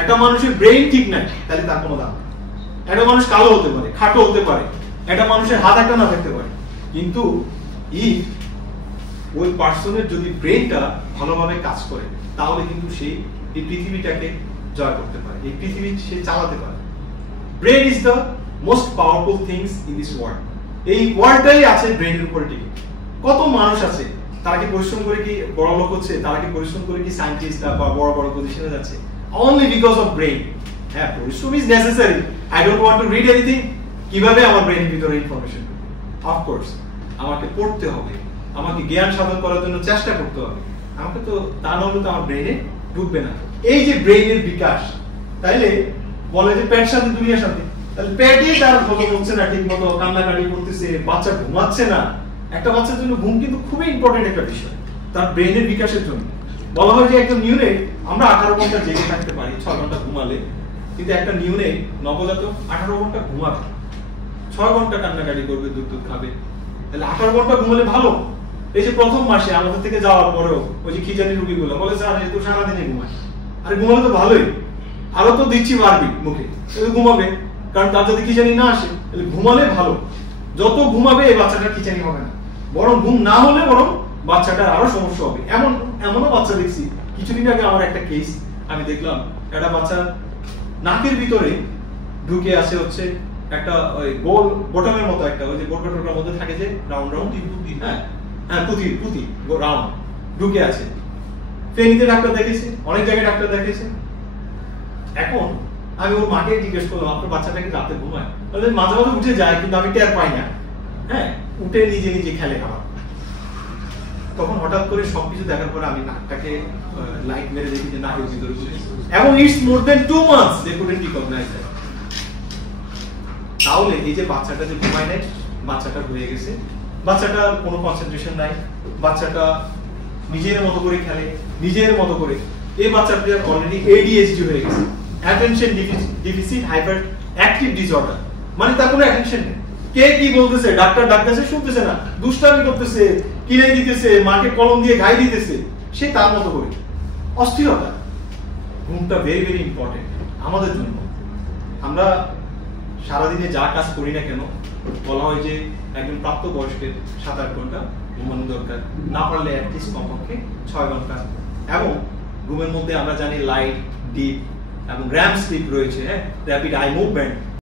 একটা মানুষের ব্রেইন ঠিক নাই তাহলে তার কোনো দাম নেই। একটা মানুষ কালো হতে পারে, খাটো হতে পারে, একটা মানুষের হাত একটা না থাকতে পারে, কিন্তু ওই পার্সনের যদি ব্রেইনটা ভালোভাবে কাজ করে তাহলে কিন্তু সে এই পৃথিবীটাকে জয় করতে পারে, এই পৃথিবী সে চালাতে পারে। Brain is the most powerful things in this world. এই ওয়ার্ল্ডটাই আছে ব্রেনের উপরে টিকে। কত মানুষ আছে তারা কি পরিশ্রম করে কি বড় লোক হচ্ছে, তারা কি পরিশ্রম করে কি সায়েন্টিস্ট বা বড় বড় পজিশনে যাচ্ছে? Only because of brain. হ্যাঁ, পরিশ্রম is necessary. I don't want to read anything. কিভাবে আমার ব্রেনের ভিতরে ইনফরমেশন? অফকোর্স আমাকে পড়তে হবে, আমাকে জ্ঞান সাধন করার জন্য চেষ্টা করতে হবে, আমাকে তো তা না হলে তো আমার ব্রেনে ঢুকবে না। এই যে ব্রেনের বিকাশ, তাইলে বলে যে পেট শান্তি দুনিয়া শান্তি, তাহলে পেটে তার মতো হচ্ছে না, ঠিক মতো কান্নাকাটি করতেছে, বাচ্চা ঘুমাচ্ছে না। একটা বাচ্চার জন্য ঘুম কিন্তু খুবই ইম্পর্টেন্ট একটা বিষয় তার ব্রেনের বিকাশের জন্য। বলা হয় যে একটা নিউনেট আমরা 18 ঘন্টা জেগে থাকতে পারি 6 ঘন্টা ঘুমালে, কিন্তু একটা নিউনেট নবজাতক 18 ঘন্টা ঘুমাবে, 6 ঘন্টা কান্নাকাটি করবে, দুধ খাবে। তাহলে 18 ঘন্টা ঘুমালে ভালো। এই যে প্রথম মাসে আমাদের থেকে যাওয়ার পরেও ওই যে খিজানি রোগীগুলো বলে স্যার এই তো সারাদিনে ঘুমায়, আরে ঘুমালে তো ভালোই, আরো তো দিচ্ছি বাড়বি মুখে, ঘুমাবে, কারণ তার যদি খিজানি না আসে তাহলে ঘুমালে ভালো। যত ঘুমাবে এই বাচ্চাটার খিজানি হবে না, বরং ঘুম না হলে বরং বাচ্চাটার আরো সমস্যা হবে। এমনও বাচ্চা দেখছি, কিছুদিন আগে আমার একটা কেস আমি দেখলাম, একটা বাচ্চা নাকের ভিতরে ঢুকে আসে হচ্ছে একটা ওই গোল বটমের মতো একটা, ওই যে বোটকাটার মধ্যে থাকে যে রাউন্ড রাউন্ড, হ্যাঁ পুঁতি রাউন্ড ঢুকে আছে। ফেনীতে ডাক্তার দেখেছে, অনেক জায়গায় ডাক্তার দেখেছে। এখন আমি ওর মাকে জিজ্ঞেস করলাম আপনার বাচ্চাটা কি রাতে ঘুমায়? তাহলে মাঝে মাঝে উঠে যায়, কিন্তু আমি টের পাই না। হ্যাঁ, উঠে নিজে নিজে খেলে খাবার। তখন হঠাৎ করে সবকিছু দেখার পরে আমি নাকটাকে লাইট মেরে দেখি যে নাকের ভিতরে ঘুরেছে, এবং it's more than 2 months they couldn't recognise that. তাহলে এই যে বাচ্চাটা যে ঘুমায় নাই, বাচ্চাটা হয়ে গেছে, বাচ্চাটার কোনো কনসেন্ট্রেশন নাই, বাচ্চাটা নিজের মতো করে খেলে, নিজের মতো করে। এই বাচ্চাটার অলরেডি ADHD হয়ে গেছে, attention deficit hyper active disorder, মানে তার কোনো অ্যাটেনশন নেই। কে কি বলতেছে, ডাক্তার ডাকতেছে শুনতেছে না, দুষ্টামি করতেছে, কিনে দিতেছে, মাকে কলম দিয়ে গায়ে দিতেছে, সে তার মতো করে। অস্থিরতা। ঘুমটা ভেরি ভেরি ইম্পর্টেন্ট আমাদের জন্য। আমরা সারাদিনে যা কাজ করি না কেন, বলা হয় যে একজন প্রাপ্তবয়স্কের 7-8 ঘন্টা ঘুমানো দরকার, না পারলে অ্যাটলিস্ট কমপক্ষে 6 ঘন্টা। এবং ঘুমের মধ্যে আমরা জানি লাইট, ডিপ এবং REM স্লিপ রয়েছে, হ্যাঁ, র্যাপিড আই মুভমেন্ট।